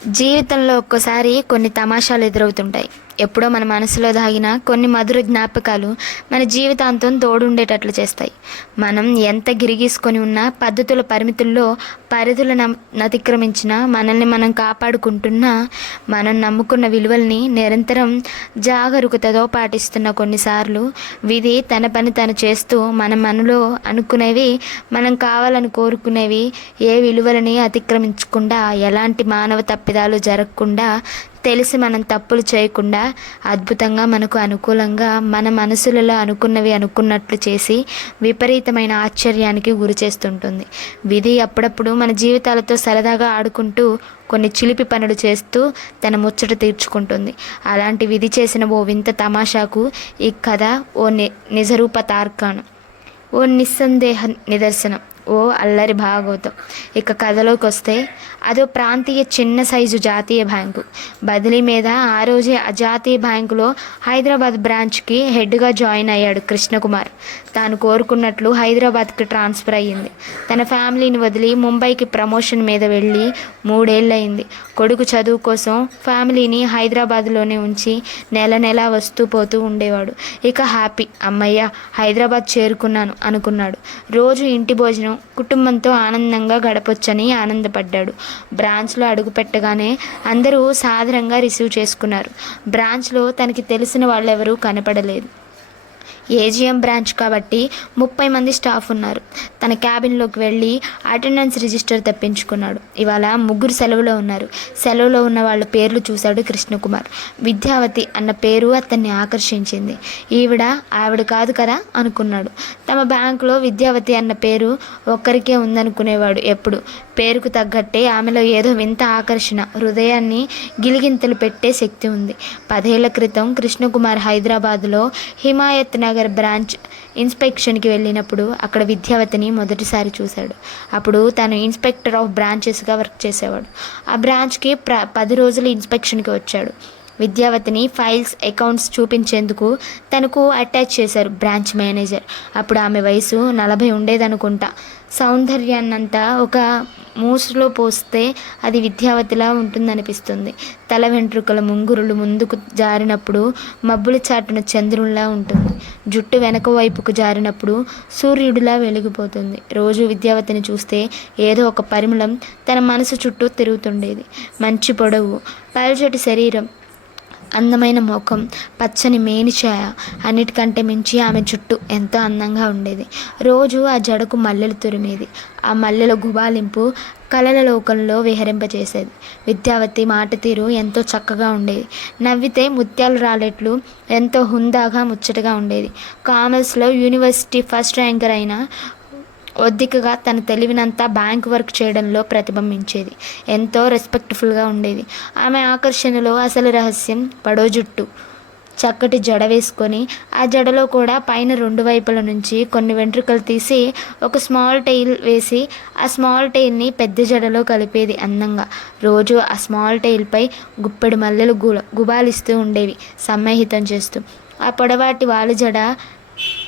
జీవితంలో ఒక్కోసారి కొన్ని తమాషాలు ఎదురవుతుంటాయి. ఎప్పుడో మన మనసులో దాగిన కొన్ని మధుర జ్ఞాపకాలు మన జీవితాంతం తోడుండేటట్లు చేస్తాయి. మనం ఎంత గిరిగీసుకొని ఉన్నా, పద్ధతుల పరిమితుల్లో పరిధులను అతిక్రమించినా, మనల్ని మనం కాపాడుకుంటున్నా, మనం నమ్ముకున్న విలువల్ని నిరంతరం జాగరూకతతో పాటిస్తున్న కొన్నిసార్లు విధి తన పని తను చేస్తూ మనలో అనుకునేవి, మనం కావాలని కోరుకునేవి, ఏ విలువలని అతిక్రమించకుండా, ఎలాంటి మానవ తప్పిదాలు జరగకుండా, తెలిసి మనం తప్పులు చేయకుండా అద్భుతంగా మనకు అనుకూలంగా మన మనసులలో అనుకున్నవి అనుకున్నట్లు చేసి విపరీతమైన ఆశ్చర్యానికి గురి చేస్తుంటుంది. విధి అప్పుడప్పుడు మన జీవితాలతో సరదాగా ఆడుకుంటూ కొన్ని చిలిపి పనులు చేస్తూ తన ముచ్చట తీర్చుకుంటుంది. అలాంటి విధి చేసిన ఓ వింత తమాషాకు ఈ కథ ఓ నిజరూప తార్కాణం, ఓ నిస్సందేహ నిదర్శనం, ఓ అల్లరి భాగవతం. ఇక కథలోకి వస్తే, అదో ప్రాంతీయ చిన్న సైజు జాతీయ బ్యాంకు. బదిలీ మీద ఆ రోజే ఆ జాతీయ బ్యాంకులో హైదరాబాద్ బ్రాంచ్కి హెడ్గా జాయిన్ అయ్యాడు కృష్ణకుమార్. తాను కోరుకున్నట్లు హైదరాబాద్కి ట్రాన్స్ఫర్ అయ్యింది. తన ఫ్యామిలీని వదిలి ముంబైకి ప్రమోషన్ మీద వెళ్ళి 3 ఏళ్ళయింది. కొడుకు చదువు కోసం ఫ్యామిలీని హైదరాబాద్లోనే ఉంచి నెల నెల వస్తూ పోతూ ఉండేవాడు. ఇక హ్యాపీ, అమ్మయ్య హైదరాబాద్ చేరుకున్నాను అనుకున్నాడు. రోజు ఇంటి భోజనం కుటుంబంతో ఆనందంగా గడపొచ్చని ఆనందపడ్డాడు. బ్రాంచ్లో అడుగు పెట్టగానే అందరూ సాదరంగా రిసీవ్ చేసుకున్నారు. బ్రాంచ్లో తనకి తెలిసిన వాళ్ళెవరూ కనపడలేదు. ఏజిఎం బ్రాంచ్ కాబట్టి 30 మంది స్టాఫ్ ఉన్నారు. తన క్యాబిన్లోకి వెళ్ళి అటెండెన్స్ రిజిస్టర్ తెప్పించుకున్నాడు. ఇవాళ 3 సెలవులో ఉన్నారు. సెలవులో ఉన్న వాళ్ళ పేర్లు చూశాడు కృష్ణకుమార్. విద్యావతి అన్న పేరు అతన్ని ఆకర్షించింది. ఆవిడ కాదు కదా అనుకున్నాడు. తమ బ్యాంకులో విద్యావతి అన్న పేరు ఒక్కరికే ఉందనుకునేవాడు ఎప్పుడు. పేరుకు తగ్గట్టే ఆమెలో ఏదో వింత ఆకర్షణ, హృదయాన్ని గిలిగింతలు పెట్టే శక్తి ఉంది. 10 ఏళ్ల క్రితం కృష్ణకుమార్ హైదరాబాద్లో హిమాయత్ నగర్ బ్రాంచ్ ఇన్స్పెక్షన్కి వెళ్ళినప్పుడు అక్కడ విద్యావతిని మొదటిసారి చూశాడు. అప్పుడు తను ఇన్స్పెక్టర్ ఆఫ్ బ్రాంచెస్గా వర్క్ చేసేవాడు. ఆ బ్రాంచ్కి 10 రోజులు ఇన్స్పెక్షన్కి వచ్చాడు. విద్యావతిని ఫైల్స్, అకౌంట్స్ చూపించేందుకు తనకు అటాచ్ చేశారు బ్రాంచ్ మేనేజర్. అప్పుడు ఆమె వయసు 40 ఉండేదనుకుంటా. సౌందర్యాన్నంతా ఒక మూసులో పోస్తే అది విద్యావతిలా ఉంటుందనిపిస్తుంది. తల వెంట్రుకల ముంగురులు ముందుకు జారినప్పుడు మబ్బుల చాటున చంద్రునిలా ఉంటుంది. జుట్టు వెనక వైపుకు జారినప్పుడు సూర్యుడిలా వెలిగిపోతుంది. రోజు విద్యావతిని చూస్తే ఏదో ఒక పరిమళం తన మనసు చుట్టూ తిరుగుతుండేది. మంచి పొడవు, పల్చటి శరీరం, అందమైన ముఖం, పచ్చని మేనిఛాయ, అన్నిటికంటే మించి ఆమె జుట్టు ఎంతో అందంగా ఉండేది. రోజు ఆ జడకు మల్లెలు తురిమేది. ఆ మల్లెల గుబాలింపు కలల లోకంలో విహరింపచేసేది. విద్యావతి మాట తీరు ఎంతో చక్కగా ఉండేది. నవ్వితే ముత్యాలు రాలేట్లు ఎంతో హుందాగా ముచ్చటగా ఉండేది. కామర్స్లో యూనివర్సిటీ ఫస్ట్ ర్యాంకర్ అయిన ఒద్దికగా తన తెలివినంతా బ్యాంక్ వర్క్ చేయడంలో ప్రతిబింబించేది. ఎంతో రెస్పెక్ట్ఫుల్గా ఉండేది. ఆమె ఆకర్షణలో అసలు రహస్యం పొడో జుట్టు, చక్కటి జడ వేసుకొని ఆ జడలో కూడా పైన 2 వైపుల నుంచి కొన్ని వెంట్రుకలు తీసి ఒక స్మాల్ టెయిల్ వేసి ఆ స్మాల్ టెయిల్ని పెద్ద జడలో కలిపేది అందంగా. రోజు ఆ స్మాల్ టెయిల్పై గుప్పెడు మల్లెలు గుబాలిస్తూ ఉండేవి సమ్మోహితం చేస్తూ. ఆ పొడవాటి వాలు జడ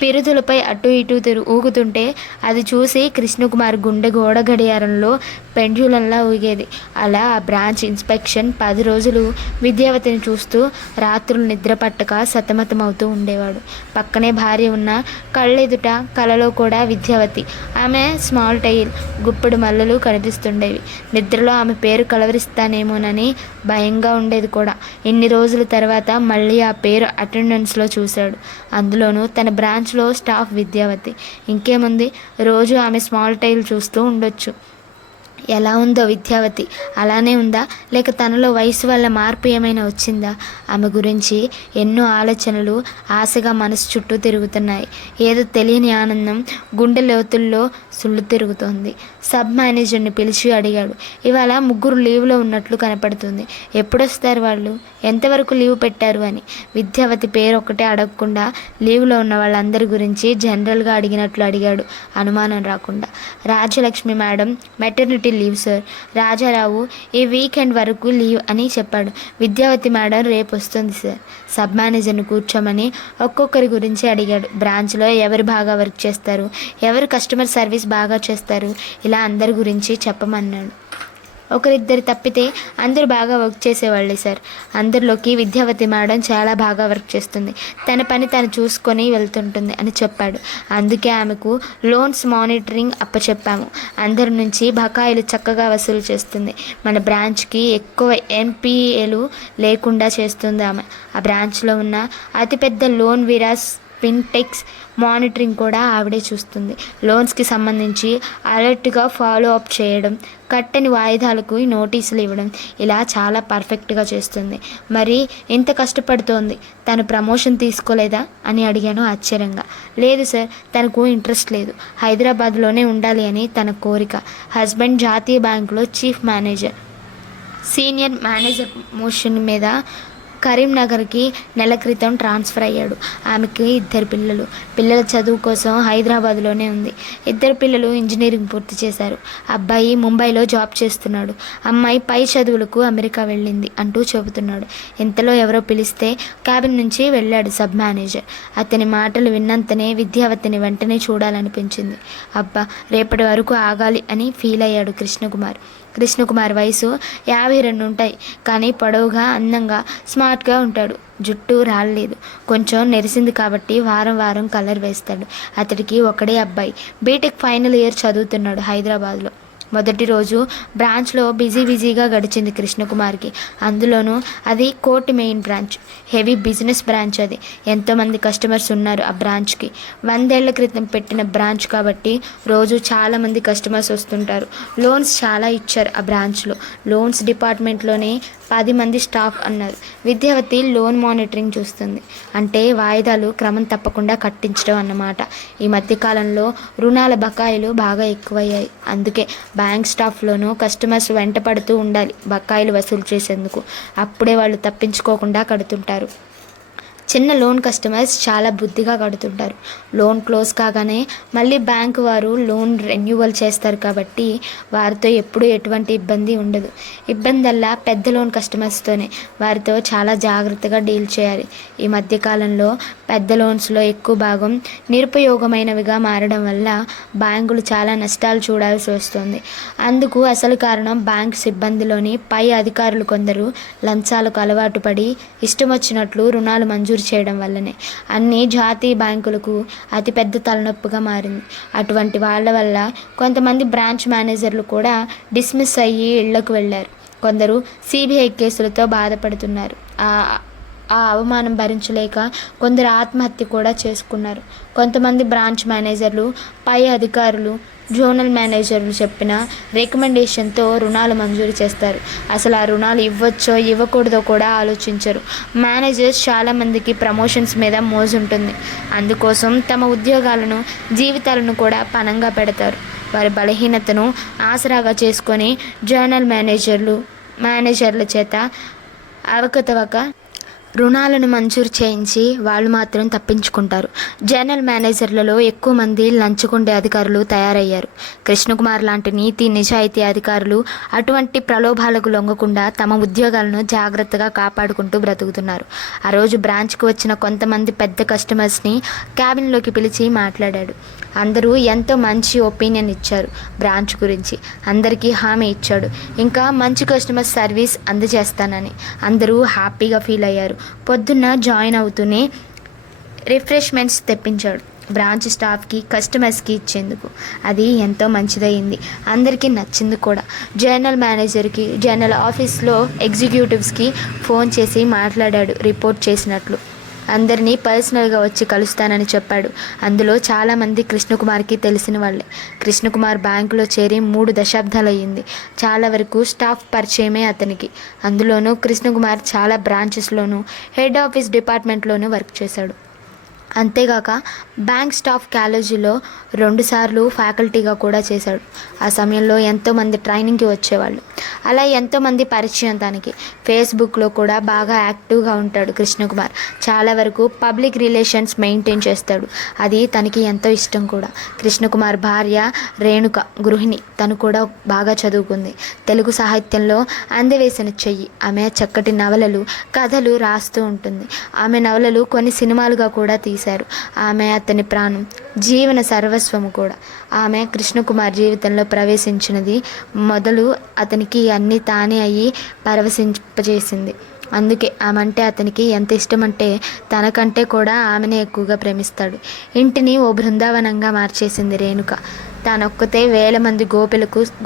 పిరుదులపై అటు ఇటు ఊగుతుంటే అది చూసి కృష్ణకుమార్ గుండె గోడ గడియారంలో పెండ్యులంలా ఊగేది. అలా ఆ బ్రాంచ్ ఇన్స్పెక్షన్ 10 రోజులు విద్యావతిని చూస్తూ రాత్రులు నిద్ర పట్టక సతమతమవుతూ ఉండేవాడు. పక్కనే భార్య ఉన్న కళ్ళెదుట కలలో కూడా విద్యావతి, ఆమె స్మాల్ టైల్, గుప్పెడు మల్లెలు కనిపిస్తుండేవి. నిద్రలో ఆమె పేరు కలవరిస్తానేమోనని భయంగా ఉండేది కూడా. ఇన్ని రోజుల తర్వాత మళ్ళీ ఆ పేరు అటెండెన్స్లో చూశాడు. అందులోనూ తన బ్రాంచ్లో స్టాఫ్ విద్యావతి. ఇంకేముంది, రోజు ఆమె స్మాల్ టైల్ చూస్తూ ఉండొచ్చు. ఎలా ఉందో విద్యావతి? అలానే ఉందా, లేక తనలో వయసు వల్ల మార్పు ఏమైనా వచ్చిందా? ఆమె గురించి ఎన్నో ఆలోచనలు ఆశగా మనసు చుట్టూ తిరుగుతున్నాయి. ఏదో తెలియని ఆనందం గుండె లోతుల్లో సుళ్ళు తిరుగుతోంది. సబ్ మేనేజర్ని పిలిచి అడిగాడు. ఇవాళ 3 లీవ్లో ఉన్నట్లు కనపడుతుంది. ఎప్పుడొస్తారు వాళ్ళు? ఎంతవరకు లీవ్ పెట్టారు అని. విద్యావతి పేరు ఒక్కటే అడగకుండా లీవ్లో ఉన్న వాళ్ళందరి గురించి జనరల్గా అడిగినట్లు అడిగాడు, అనుమానం రాకుండా. Rajalakshmi madam maternity leave sir. Rajarao ఈ వీకెండ్ వరకు లీవ్ అని చెప్పాడు. విద్యావతి మేడం రేపు వస్తుంది సార్. సబ్ మేనేజర్ని కూర్చోమని ఒక్కొక్కరి గురించి అడిగాడు. బ్రాంచ్లో ఎవరు బాగా వర్క్ చేస్తారు, ఎవరు కస్టమర్ సర్వీస్ బాగా చేస్తారు, ఇలా అందరి గురించి చెప్పమన్నాడు. ఒకరిద్దరు తప్పితే అందరూ బాగా వర్క్ చేసేవాళ్ళే సార్. అందరిలోకి విద్యావతి మేడం చాలా బాగా వర్క్ చేస్తుంది, తన పని తను చూసుకొని వెళ్తుంటుంది అని చెప్పాడు. అందుకే ఆమెకు లోన్స్ మానిటరింగ్ అప్పచెప్పాము. అందరి నుంచి బకాయిలు చక్కగా వసూలు చేస్తుంది. మన బ్రాంచ్కి ఎక్కువ ఎన్పిఏలు లేకుండా చేస్తుంది ఆమె. ఆ బ్రాంచ్లో ఉన్న అతిపెద్ద లోన్ విరాస్ ఫిన్టెక్స్ మానిటరింగ్ కూడా ఆవిడే చూస్తుంది. లోన్స్కి సంబంధించి అలర్ట్గా ఫాలో అప్ చేయడం, కట్టని వాయిదాలకు నోటీసులు ఇవ్వడం, ఇలా చాలా పర్ఫెక్ట్గా చేస్తుంది. మరి ఇంత కష్టపడుతోంది, తను ప్రమోషన్ తీసుకోలేదా అని అడిగాను ఆశ్చర్యంగా. లేదు సార్, తనకు ఇంట్రెస్ట్ లేదు, హైదరాబాద్లోనే ఉండాలి అని తన కోరిక. హస్బెండ్ జాతీయ బ్యాంకులో chief manager, senior manager motion మీద కరీంనగర్కి నెల క్రితం ట్రాన్స్ఫర్ అయ్యాడు. ఆమెకి ఇద్దరు పిల్లలు. పిల్లల చదువు కోసం హైదరాబాద్లోనే ఉంది. ఇద్దరు పిల్లలు ఇంజనీరింగ్ పూర్తి చేశారు. అబ్బాయి ముంబైలో జాబ్ చేస్తున్నాడు, అమ్మాయి పై చదువులకు అమెరికా వెళ్ళింది అంటూ చెబుతున్నాడు. ఇంతలో ఎవరో పిలిస్తే క్యాబిన్ నుంచి వెళ్ళాడు సబ్ మేనేజర్. అతని మాటలు విన్నంతనే విద్యావతిని వెంటనే చూడాలనిపించింది. అబ్బా, రేపటి వరకు ఆగాలి అని ఫీల్ అయ్యాడు కృష్ణకుమార్. కృష్ణకుమార్ వయసు 52 ఉంటాయి, కానీ పొడవుగా, అందంగా, స్మార్ట్గా ఉంటాడు. జుట్టు రాలేదు, కొంచెం నెరిసింది కాబట్టి వారం వారం కలర్ వేస్తాడు. అతడికి ఒకడే అబ్బాయి, బీటెక్ ఫైనల్ ఇయర్ చదువుతున్నాడు హైదరాబాద్లో. మొదటి రోజు బ్రాంచ్లో బిజీగా గడిచింది కృష్ణకుమార్కి. అందులోనూ అది court main branch, heavy business branch. అది ఎంతోమంది కస్టమర్స్ ఉన్నారు ఆ బ్రాంచ్కి. 100 ఏళ్ల క్రితం పెట్టిన బ్రాంచ్ కాబట్టి రోజు చాలామంది కస్టమర్స్ వస్తుంటారు. లోన్స్ చాలా ఇచ్చారు ఆ బ్రాంచ్లో. లోన్స్ డిపార్ట్మెంట్లోనే 10 మంది స్టాఫ్ అన్నారు. విద్యావతి లోన్ మానిటరింగ్ చూస్తుంది. అంటే వాయిదాలు క్రమం తప్పకుండా కట్టించడం అన్నమాట. ఈ మధ్యకాలంలో రుణాల బకాయిలు బాగా ఎక్కువయ్యాయి. అందుకే బ్యాంక్ స్టాఫ్లోనూ కస్టమర్స్ వెంట పడుతూ ఉండాలి బకాయిలు వసూలు చేసేందుకు. అప్పుడే వాళ్ళు తప్పించుకోకుండా కడుతుంటారు. చిన్న లోన్ కస్టమర్స్ చాలా బుద్ధిగా కడుతుంటారు. లోన్ క్లోజ్ కాగానే మళ్ళీ బ్యాంకు వారు లోన్ రెన్యువల్ చేస్తారు కాబట్టి వారితో ఎప్పుడూ ఎటువంటి ఇబ్బంది ఉండదు. ఇబ్బందల్లా పెద్ద లోన్ కస్టమర్స్తోనే. వారితో చాలా జాగ్రత్తగా డీల్ చేయాలి. ఈ మధ్యకాలంలో పెద్ద లోన్స్లో ఎక్కువ భాగం నిరుపయోగమైనవిగా మారడం వల్ల బ్యాంకులు చాలా నష్టాలు చూడాల్సి వస్తుంది. అందుకు అసలు కారణం బ్యాంక్ సిబ్బందిలోని పై అధికారులు కొందరు లంచాలకు అలవాటు పడి ఇష్టం వచ్చినట్లు రుణాలు మంజూరు చేయడం వల్లనే. అన్ని జాతీయ బ్యాంకులకు అతిపెద్ద తలనొప్పిగా మారింది. అటువంటి వాళ్ళ వల్ల కొంతమంది బ్రాంచ్ మేనేజర్లు కూడా డిస్మిస్ అయ్యి ఇళ్లకు వెళ్ళారు. కొందరు సిబిఐ కేసులతో బాధపడుతున్నారు. ఆ అవమానం భరించలేక కొందరు ఆత్మహత్య కూడా చేసుకున్నారు. కొంతమంది బ్రాంచ్ మేనేజర్లు పై అధికారులు, జోనల్ మేనేజర్లు చెప్పిన రికమెండేషన్తో రుణాలు మంజూరు చేస్తారు. అసలు ఆ రుణాలు ఇవ్వచ్చో ఇవ్వకూడదో కూడా ఆలోచించరు. మేనేజర్స్ చాలామందికి ప్రమోషన్స్ మీద మోజుంటుంది. అందుకోసం తమ ఉద్యోగాలను, జీవితాలను కూడా పణంగా పెడతారు. వారి బలహీనతను ఆసరాగా చేసుకొని జోనల్ మేనేజర్ల చేత అవకతవక రుణాలను మంజూరు చేయించి వాళ్ళు మాత్రం తప్పించుకుంటారు. జనరల్ మేనేజర్లలో ఎక్కువ మంది లంచగొండే అధికారులు తయారయ్యారు. కృష్ణకుమార్ లాంటి నీతి నిజాయితీ అధికారులు అటువంటి ప్రలోభాలకు లొంగకుండా తమ ఉద్యోగాలను జాగ్రత్తగా కాపాడుకుంటూ బ్రతుకుతున్నారు. ఆ రోజు బ్రాంచ్కి వచ్చిన కొంతమంది పెద్ద కస్టమర్స్ని క్యాబిన్లోకి పిలిచి మాట్లాడాడు. అందరూ ఎంతో మంచి ఒపీనియన్ ఇచ్చారు బ్రాంచ్ గురించి. అందరికీ హామీ ఇచ్చాడు, ఇంకా మంచి కస్టమర్ సర్వీస్ అందజేస్తానని. అందరూ హ్యాపీగా ఫీల్ అయ్యారు. పొద్దున్న జాయిన్ అవుతూనే రిఫ్రెష్మెంట్స్ తెప్పించాడు బ్రాంచ్ స్టాఫ్కి, కస్టమర్స్కి ఇచ్చేందుకు. అది ఎంతో మంచిదయింది, అందరికీ నచ్చింది కూడా. జనరల్ మేనేజర్కి, జనరల్ ఆఫీస్లో ఎగ్జిక్యూటివ్స్కి ఫోన్ చేసి మాట్లాడాడు రిపోర్ట్ చేసినట్లు. అందరినీ పర్సనల్గా వచ్చి కలుస్తానని చెప్పాడు. అందులో చాలామంది కృష్ణకుమార్కి తెలిసిన వాళ్ళే. కృష్ణకుమార్ బ్యాంకులో చేరి 3 దశాబ్దాలు అయ్యింది. చాలా వరకు స్టాఫ్ పరిచయమే అతనికి. అందులోనూ కృష్ణకుమార్ చాలా బ్రాంచెస్లోనూ, హెడ్ ఆఫీస్ డిపార్ట్మెంట్లోనూ వర్క్ చేశాడు. అంతేగాక బ్యాంక్ స్టాఫ్ కాలేజీలో 2 సార్లు ఫ్యాకల్టీగా కూడా చేశాడు. ఆ సమయంలో ఎంతోమంది ట్రైనింగ్కి వచ్చేవాళ్ళు. అలా ఎంతోమంది పరిచయం తనకి. ఫేస్బుక్లో కూడా బాగా యాక్టివ్గా ఉంటాడు కృష్ణకుమార్. చాలా వరకు పబ్లిక్ రిలేషన్స్ మెయింటైన్ చేస్తాడు. అది తనకి ఎంతో ఇష్టం కూడా. కృష్ణకుమార్ భార్య రేణుక గృహిణి. తను కూడా బాగా చదువుకుంది. తెలుగు సాహిత్యంలో అందవేసిన చెయ్యి. ఆమె చక్కటి నవలలు, కథలు రాస్తూ ఉంటుంది. ఆమె నవలలు కొన్ని సినిమాలుగా కూడా తీశారు. తీశారు. ఆమె అతని ప్రాణం, జీవన సర్వస్వము కూడా. ఆమె కృష్ణకుమార్ జీవితంలో ప్రవేశించినది మొదలు అతనికి అన్నీ తానే అయ్యి పరవశింపజేసింది. అందుకే ఆమె అంటే అతనికి ఎంత ఇష్టమంటే తనకంటే కూడా ఆమెనే ఎక్కువగా ప్రేమిస్తాడు. ఇంటిని ఓ బృందావనంగా మార్చేసింది రేణుక. తానొక్కతే వేల మంది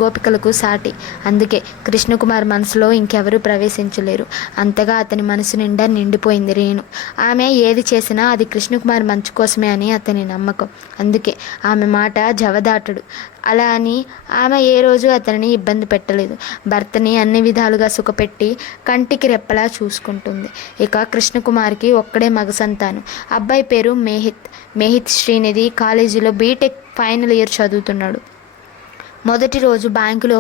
గోపికలకు సాటి. అందుకే కృష్ణకుమార్ మనసులో ఇంకెవరూ ప్రవేశించలేరు. అంతగా అతని మనసు నిండా నిండిపోయింది రేణు. ఆమె ఏది చేసినా అది కృష్ణకుమార్ మంచి కోసమే అని అతని నమ్మకం. అందుకే ఆమె మాట జవదాటడు. అలా అని ఆమె ఏ రోజు అతనిని ఇబ్బంది పెట్టలేదు. భర్తని అన్ని విధాలుగా సుఖపెట్టి కంటికి రెప్పలా చూసుకుంటుంది. ఇక కృష్ణకుమార్కి ఒక్కడే మగ సంతానం. అబ్బాయి పేరు మేహిత్ శ్రీనిధి కాలేజీలో బీటెక్ ఫైనల్ ఇయర్ చదువుతున్నాడు. మొదటి రోజు బ్యాంకులో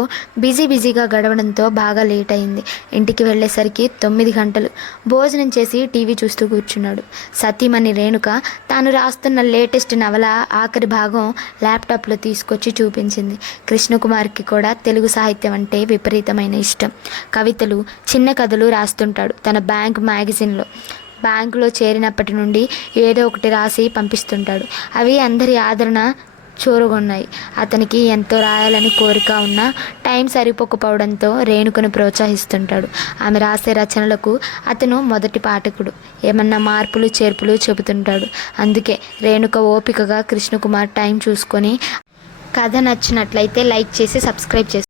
బిజీగా గడవడంతో బాగా లేట్ అయింది. ఇంటికి వెళ్ళేసరికి 9 గంటలు. భోజనం చేసి టీవీ చూస్తూ కూర్చున్నాడు. సతీమణి రేణుక తాను రాస్తున్న లేటెస్ట్ నవల ఆఖరి భాగం ల్యాప్టాప్లో తీసుకొచ్చి చూపించింది. కృష్ణకుమార్కి కూడా తెలుగు సాహిత్యం అంటే విపరీతమైన ఇష్టం. కవితలు, చిన్న కథలు రాస్తుంటాడు తన బ్యాంక్ మ్యాగజైన్లో. బ్యాంకులో చేరినప్పటి నుండి ఏదో ఒకటి రాసి పంపిస్తుంటాడు. అవి అందరి ఆదరణ చూరగొన్నాయి. అతనికి ఎంతో రాయాలని కోరిక ఉన్నా టైం సరిపోకపోవడంతో రేణుకను ప్రోత్సహిస్తుంటాడు. ఆమె రాసే రచనలకు అతను మొదటి పాఠకుడు. ఏమన్నా మార్పులు చేర్పులు చెబుతుంటాడు. అందుకే రేణుక ఓపికగా కృష్ణకుమార్ టైం చూసుకొని కథ నచ్చినట్లయితే లైక్ చేసి సబ్స్క్రైబ్ చేసి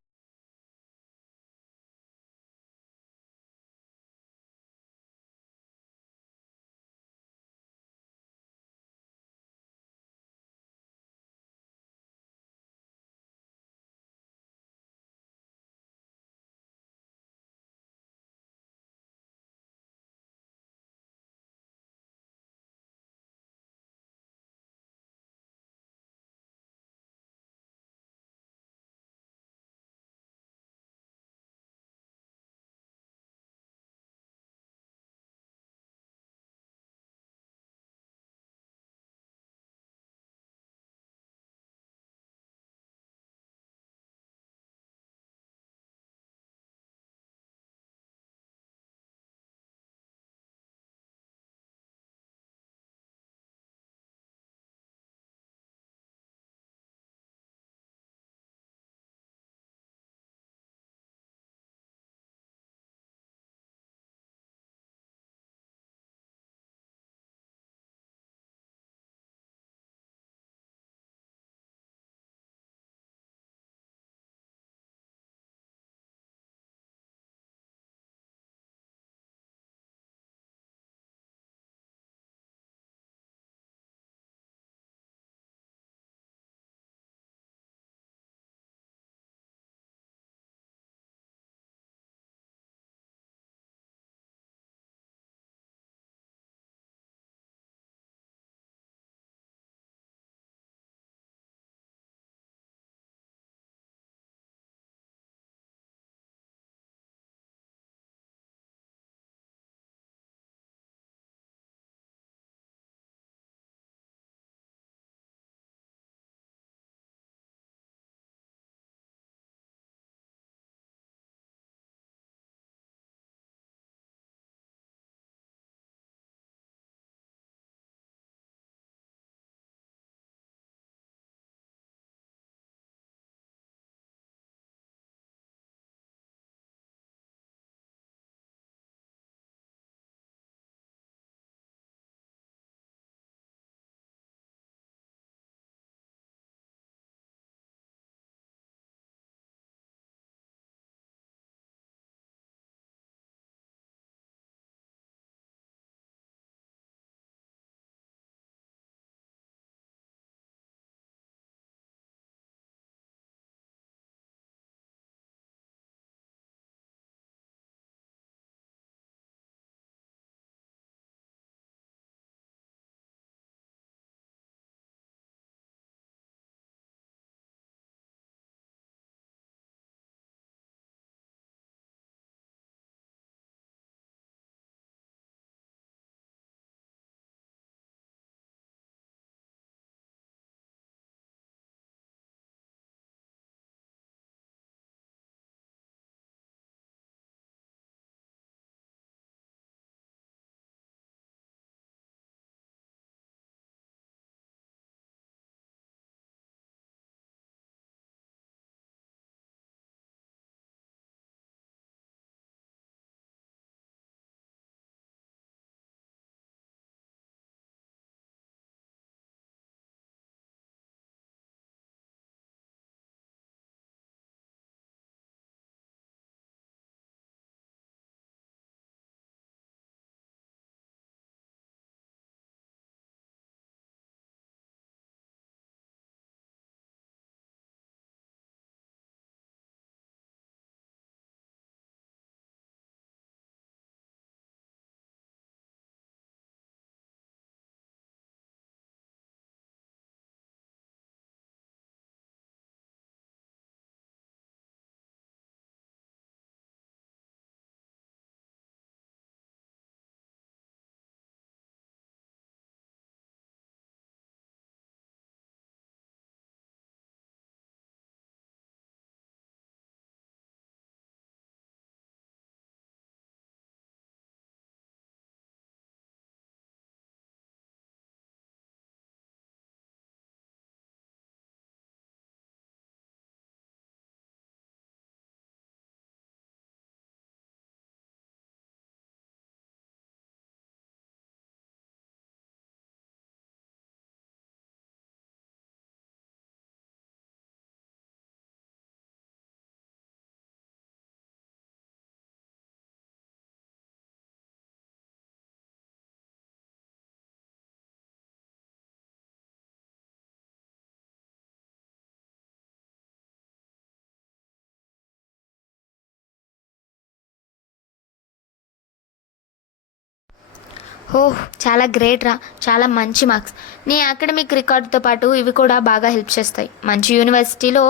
ఓహ్! చాలా గ్రేట్ రా. చాలా మంచి మార్క్స్. నీ అకాడమిక్ రికార్డుతో పాటు ఇవి కూడా బాగా హెల్ప్ చేస్తాయి. మంచి యూనివర్సిటీలో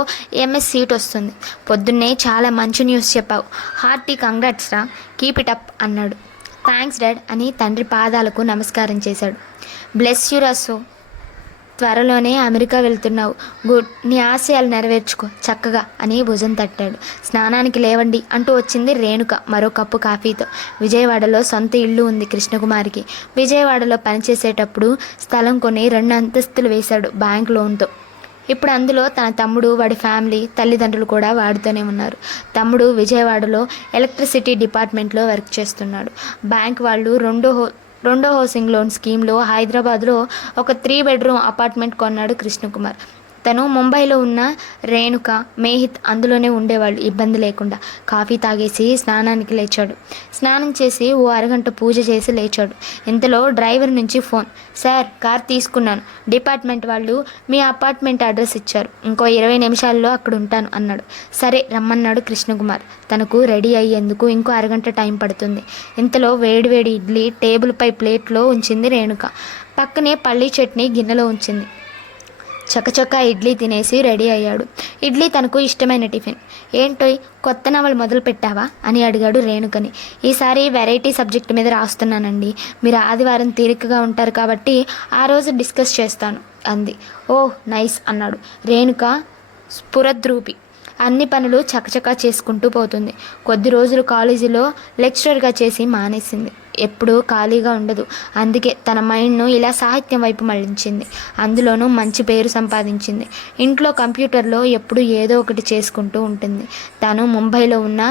ఎంఎస్ సీట్ వస్తుంది. పొద్దున్నే చాలా మంచి న్యూస్ చెప్పావు. హార్టీ కంగ్రాట్స్ రా. కీప్ ఇట్ అప్ అన్నాడు. థ్యాంక్స్ డాడ్ అని తండ్రి పాదాలకు నమస్కారం చేశాడు. బ్లెస్ యూ రస్సు. త్వరలోనే అమెరికా వెళ్తున్నావు. గుడ్. నీ ఆశయాలు నెరవేర్చుకో చక్కగా అని భుజం తట్టాడు. స్నానానికి లేవండి అంటూ వచ్చింది రేణుక మరో కప్పు కాఫీతో. విజయవాడలో సొంత ఇల్లు ఉంది కృష్ణకుమారికి. విజయవాడలో పనిచేసేటప్పుడు స్థలం కొని 2 అంతస్తులు వేశాడు బ్యాంక్ లోన్తో. ఇప్పుడు అందులో తన తమ్ముడు, వాడి ఫ్యామిలీ, తల్లిదండ్రులు కూడా వాడితోనే ఉన్నారు. తమ్ముడు విజయవాడలో ఎలక్ట్రిసిటీ డిపార్ట్మెంట్లో వర్క్ చేస్తున్నాడు. బ్యాంక్ వాళ్ళు రెండో హౌసింగ్ లోన్ స్కీమ్లో హైదరాబాద్లో ఒక 3 బెడ్రూమ్ అపార్ట్మెంట్ కొన్నాడు కృష్ణకుమార్. తను ముంబైలో ఉన్న రేణుక, మేహిత్ అందులోనే ఉండేవాళ్ళు ఇబ్బంది లేకుండా. కాఫీ తాగేసి స్నానానికి లేచాడు. స్నానం చేసి ఓ అరగంట పూజ చేసి లేచాడు. ఇంతలో డ్రైవర్ నుంచి ఫోన్. సార్, కార్ తీసుకున్నాను. డిపార్ట్మెంట్ వాళ్ళు మీ అపార్ట్మెంట్ అడ్రస్ ఇచ్చారు. ఇంకో 20 నిమిషాల్లో అక్కడ ఉంటాను అన్నాడు. సరే రమ్మన్నాడు కృష్ణకుమార్. తనకు రెడీ అయ్యేందుకు ఇంకో అరగంట టైం పడుతుంది. ఇంతలో వేడివేడి ఇడ్లీ టేబుల్పై ప్లేట్లో ఉంచింది రేణుక. పక్కనే పల్లీ చట్నీ గిన్నెలో ఉంచింది. చకచకా ఇడ్లీ తినేసి రెడీ అయ్యాడు. ఇడ్లీ తనకు ఇష్టమైన టిఫిన్. ఏంటోయ్, కొత్త నవలు మొదలు పెట్టావా అని అడిగాడు రేణుకని. ఈసారి వెరైటీ సబ్జెక్ట్ మీద రాస్తున్నానండి. మీరు ఆదివారం తీరికగా ఉంటారు కాబట్టి ఆ రోజు డిస్కస్ చేస్తాను అంది. ఓహ్ నైస్ అన్నాడు. రేణుక స్ఫురద్రూపి. అన్ని పనులు చకచకా చేసుకుంటూ పోతుంది. కొద్ది రోజులు కాలేజీలో లెక్చరర్గా చేసి మానేసింది. ఎప్పుడూ ఖాళీగా ఉండదు. అందుకే తన మైండ్ను ఇలా సాహిత్యం వైపు మళ్లించింది. అందులోనూ మంచి పేరు సంపాదించింది. ఇంట్లో కంప్యూటర్లో ఎప్పుడూ ఏదో ఒకటి చేసుకుంటూ ఉంటుంది. తను ముంబైలో ఉన్న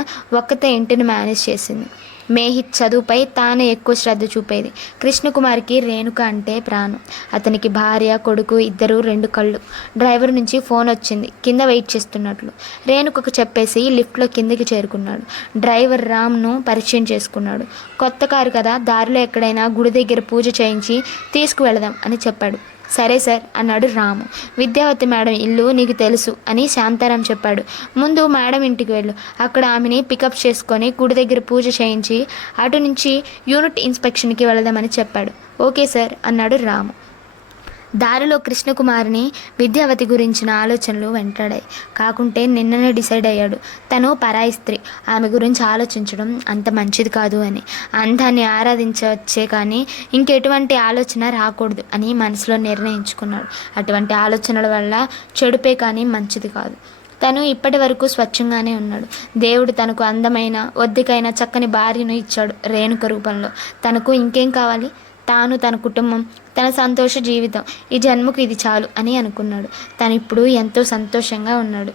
ఒక్కతే ఇంటిని మేనేజ్ చేసింది. మేహిత్ చదువుపై తానే ఎక్కువ శ్రద్ధ చూపేది. కృష్ణకుమార్కి రేణుక అంటే ప్రాణం. అతనికి భార్య, కొడుకు ఇద్దరు 2 కళ్ళు. డ్రైవర్ నుంచి ఫోన్ వచ్చింది, కింద వెయిట్ చేస్తున్నట్లు. రేణుకకు చెప్పేసి లిఫ్ట్లో కిందికి చేరుకున్నాడు. డ్రైవర్ రామ్ను పరిచయం చేసుకున్నాడు. కొత్త కారు కదా, దారిలో ఎక్కడైనా గుడి దగ్గర పూజ చేయించి తీసుకువెళదాం అని చెప్పాడు. సరే సార్ అన్నాడు రాము. విద్యావతి మేడం ఇల్లు నీకు తెలుసు అని శాంతారాం చెప్పాడు. ముందు మేడం ఇంటికి వెళ్ళు. అక్కడ ఆమెని పికప్ చేసుకొని గుడి దగ్గర పూజ చేయించి అటు నుంచి యూనిట్ ఇన్స్పెక్షన్కి వెళదామని చెప్పాడు. ఓకే సార్ అన్నాడు రాము. దారిలో కృష్ణకుమార్ని విద్యావతి గురించిన ఆలోచనలు వెంటాడాయి. కాకుంటే నిన్ననే డిసైడ్ అయ్యాడు, తను పరాయి స్త్రీ, ఆమె గురించి ఆలోచించడం అంత మంచిది కాదు అని. అందాన్ని ఆరాధించవచ్చే కానీ ఇంకెటువంటి ఆలోచన రాకూడదు అని మనసులో నిర్ణయించుకున్నాడు. అటువంటి ఆలోచనల వల్ల చెడుపే కానీ మంచిది కాదు. తను ఇప్పటి వరకు స్వచ్ఛంగానే ఉన్నాడు. దేవుడు తనకు అందమైన, ఒద్దికైన, చక్కని భార్యను ఇచ్చాడు రేణుక రూపంలో. తనకు ఇంకేం కావాలి? తాను, తన కుటుంబం, తన సంతోష జీవితం, ఈ జన్మకు ఇది చాలు అని అనుకున్నాడు. తను ఇప్పుడు ఎంతో సంతోషంగా ఉన్నాడు.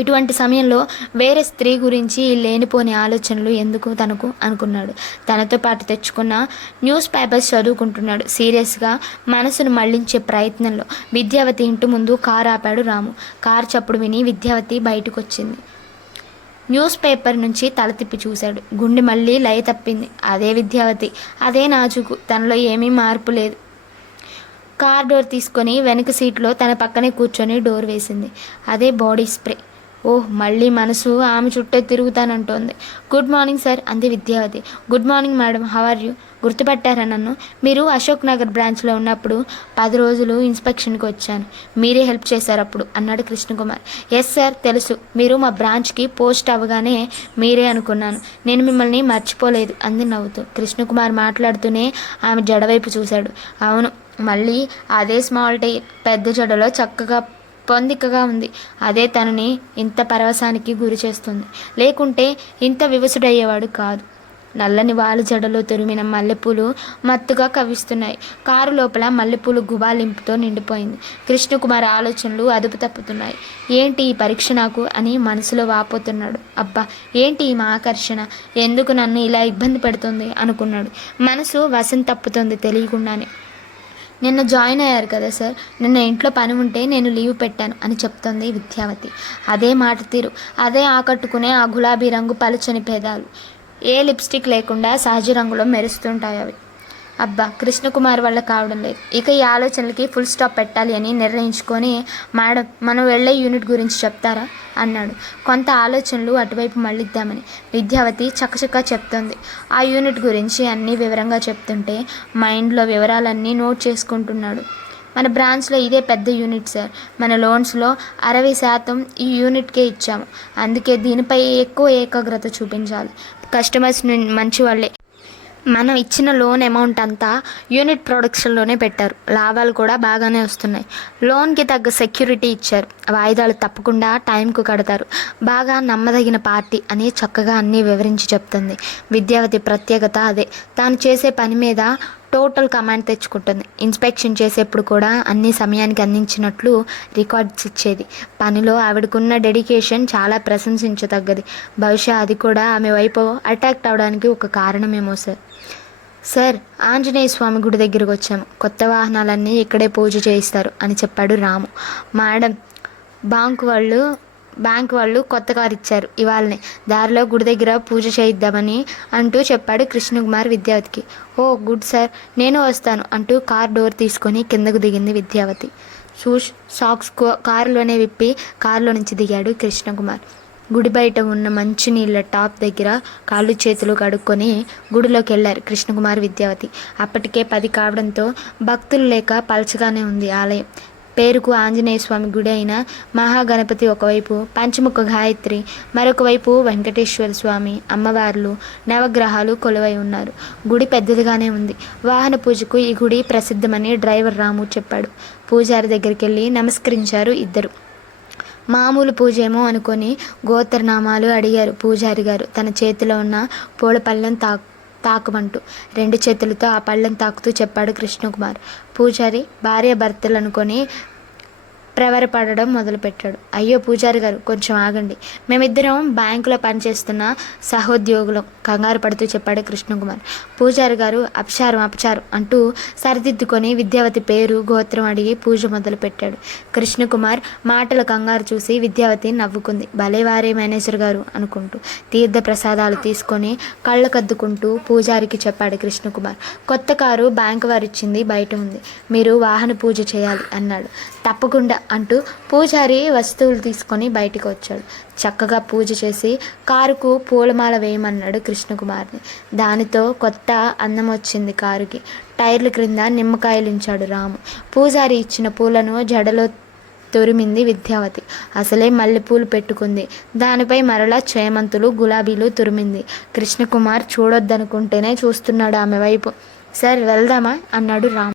ఇటువంటి సమయంలో వేరే స్త్రీ గురించి లేనిపోని ఆలోచనలు ఎందుకు తనకు అనుకున్నాడు. తనతో పాటు తెచ్చుకున్న న్యూస్ పేపర్స్ చదువుకుంటున్నాడు సీరియస్గా, మనసును మళ్లించే ప్రయత్నంలో. విద్యావతి ఇంటి ముందు కారు ఆపాడు రాము. కారు చప్పుడు విని విద్యావతి బయటకు వచ్చింది. న్యూస్ పేపర్ నుంచి తల తిప్పి చూశాడు. గుండె మళ్ళీ లయ తప్పింది. అదే విద్యావతి, అదే నాజుకు, తనలో ఏమీ మార్పు లేదు. కార్ డోర్ తీసుకొని వెనక సీట్లో తన పక్కనే కూర్చొని డోర్ వేసింది. అదే బాడీ స్ప్రే. ఓహ్, మళ్ళీ మనసు ఆమె చుట్టే తిరుగుతానంటోంది. గుడ్ మార్నింగ్ సార్ అంది Vidyavati. Good morning madam, how are you? గుర్తుపట్టారా నన్ను? మీరు అశోక్ నగర్ బ్రాంచ్లో ఉన్నప్పుడు 10 రోజులు ఇన్స్పెక్షన్కి వచ్చాను. మీరే హెల్ప్ చేశారు అప్పుడు అన్నాడు కృష్ణకుమార్. ఎస్ సార్, తెలుసు. మీరు మా బ్రాంచ్కి పోస్ట్ అవ్వగానే మీరే అనుకున్నాను. నేను మిమ్మల్ని మర్చిపోలేదు అంది నవ్వుతూ. కృష్ణకుమార్ మాట్లాడుతూనే ఆమె జడవైపు చూశాడు. అవును, మళ్ళీ అదే స్మాల్ టై, పెద్ద జడలో చక్కగా పొందికగా ఉంది. అదే తనని ఇంత పరవశానికి గురి చేస్తుంది. లేకుంటే ఇంత వివసుడయ్యేవాడు కాదు. నల్లని వాలు జడలో తురిమిన మల్లెపూలు మత్తుగా కవ్విస్తున్నాయి. కారు లోపల మల్లెపూలు గుబాలింపుతో నిండిపోయింది. కృష్ణకుమార్ ఆలోచనలు అదుపు తప్పుతున్నాయి. ఏంటి ఈ పరీక్ష నాకు అని మనసులో వాపోతున్నాడు. అబ్బా, ఏంటి ఈ మా ఆకర్షణ, ఎందుకు నన్ను ఇలా ఇబ్బంది పెడుతుంది అనుకున్నాడు. మనసు వశం తప్పుతుంది తెలియకుండానే. నిన్న జాయిన్ అయ్యారు కదా సార్, నిన్న ఇంట్లో పని ఉంటే నేను లీవ్ పెట్టాను అని చెప్తోంది విద్యావతి. అదే మాట తీరు, అదే ఆకట్టుకునే ఆ గులాబీ రంగు పలుచని పేదాలు, ఏ లిప్స్టిక్ లేకుండా సహజ రంగులో మెరుస్తుంటాయి అవి. అబ్బా కృష్ణకుమార్ వల్ల కావడం లేదు. ఇక ఈ ఆలోచనలకి ఫుల్ స్టాప్ పెట్టాలి అని నిర్ణయించుకొని, మేడం మనం వెళ్ళే యూనిట్ గురించి చెప్తారా అన్నాడు. కొంత ఆలోచనలు అటువైపు మళ్ళిద్దామని విద్యావతి చకచకా చెప్తోంది. ఆ యూనిట్ గురించి అన్నీ వివరంగా చెప్తుంటే మైండ్లో వివరాలన్నీ నోట్ చేసుకుంటున్నాడు. మన బ్రాంచ్లో ఇదే పెద్ద యూనిట్ సార్. మన లోన్స్లో 60% ఈ యూనిట్కే ఇచ్చాము. అందుకే దీనిపై ఎక్కువ ఏకాగ్రత చూపించాలి. కస్టమర్స్ మంచి వాళ్ళే. మనం ఇచ్చిన లోన్ అమౌంట్ అంతా యూనిట్ ప్రొడక్షన్లోనే పెట్టారు. లాభాలు కూడా బాగానే వస్తున్నాయి. లోన్కి తగ్గ సెక్యూరిటీ ఇచ్చారు. వాయిదాలు తప్పకుండా టైంకు కడతారు. బాగా నమ్మదగిన పార్టీ అని చక్కగా అన్నీ వివరించి చెప్తుంది. విద్యావతి ప్రత్యేకత అదే. తాను చేసే పని మీద టోటల్ కమాండ్ తెచ్చుకుంటుంది. ఇన్స్పెక్షన్ చేసేప్పుడు కూడా అన్ని సమయానికి అందించినట్లు రికార్డ్స్ ఇచ్చేది. పనిలో ఆవిడకున్న డెడికేషన్ చాలా ప్రశంసించదగ్గది. బహుశా అది కూడా ఆమె వైపు అట్రాక్ట్ అవడానికి ఒక కారణమేమో సార్. సార్ ఆంజనేయ స్వామి గుడి దగ్గరకు వచ్చాము. కొత్త వాహనాలన్నీ ఇక్కడే పూజ చేయిస్తారు అని చెప్పాడు రాము. మేడం బ్యాంకు వాళ్ళు కొత్త కారు ఇచ్చారు ఇవాళనే. దారిలో గుడి దగ్గర పూజ చేయిద్దామని అంటూ చెప్పాడు కృష్ణకుమార్ విద్యావతికి. ఓ గుడ్ సార్, నేను వస్తాను అంటూ కార్ డోర్ తీసుకొని కిందకు దిగింది విద్యావతి. సాక్స్ కారులోనే విప్పి కారులో నుంచి దిగాడు కృష్ణకుమార్. గుడి బయట ఉన్న మంచినీళ్ళ టాప్ దగ్గర కాళ్ళు చేతులు కడుక్కొని గుడిలోకి వెళ్ళారు కృష్ణకుమార్ విద్యావతి. అప్పటికే 10 కావడంతో భక్తులు లేక పలచగానే ఉంది ఆలయం. పేరుకు ఆంజనేయ స్వామి గుడి అయిన మహాగణపతి ఒకవైపు, పంచముఖ గాయత్రి మరొక వైపు, వెంకటేశ్వర స్వామి, అమ్మవార్లు, నవగ్రహాలు కొలువై ఉన్నారు. గుడి పెద్దదిగానే ఉంది. వాహన పూజకు ఈ గుడి ప్రసిద్ధమని డ్రైవర్ రాము చెప్పాడు. పూజారి దగ్గరికి వెళ్ళి నమస్కరించారు ఇద్దరు. మామూలు పూజేమో అనుకొని గోత్రనామాలు అడిగారు పూజారి గారు. తన చేతిలో ఉన్న పూల పళ్ళెం తాకమంటూ 2 చేతులతో ఆ పళ్ళెం తాకుతూ చెప్పాడు కృష్ణకుమార్. పూజారి భార్య భర్తలు అనుకొని ప్రవరపడడం మొదలుపెట్టాడు. అయ్యో పూజారి గారు కొంచెం ఆగండి, మేమిద్దరం బ్యాంకులో పనిచేస్తున్న సహోద్యోగులం కంగారు పడుతూ చెప్పాడు కృష్ణకుమార్. పూజారి గారు అపచారం అంటూ సరిదిద్దుకొని విద్యావతి పేరు గోత్రం అడిగి పూజ మొదలుపెట్టాడు. కృష్ణకుమార్ మాటల కంగారు చూసి విద్యావతి నవ్వుకుంది. భలేవారే మేనేజర్ గారు అనుకుంటూ తీర్థ ప్రసాదాలు తీసుకొని కళ్ళకద్దుకుంటూ పూజారికి చెప్పాడు కృష్ణకుమార్. కొత్త కారు బ్యాంకు వారిచ్చింది బయట ఉంది. మీరు వాహన పూజ చేయాలి అన్నాడు. తప్పకుండా అంటూ పూజారి వస్తువులు తీసుకొని బయటికి వచ్చాడు. చక్కగా పూజ చేసి కారుకు పూలమాల వేయమన్నాడు కృష్ణకుమార్ని. దానితో కొత్త అందం వచ్చింది కారుకి. టైర్ల క్రింద నిమ్మకాయలు ఉంచాడు రాము. పూజారి ఇచ్చిన పూలను జడలో తొరిమింది విద్యావతి. అసలే మల్లెపూలు పెట్టుకుంది. దానిపై మరలా చేమంతులు, గులాబీలు తురిమింది. కృష్ణకుమార్ చూడొద్దనుకుంటేనే చూస్తున్నాడు ఆమె వైపు. సార్ వెళ్దామా అన్నాడు రాము.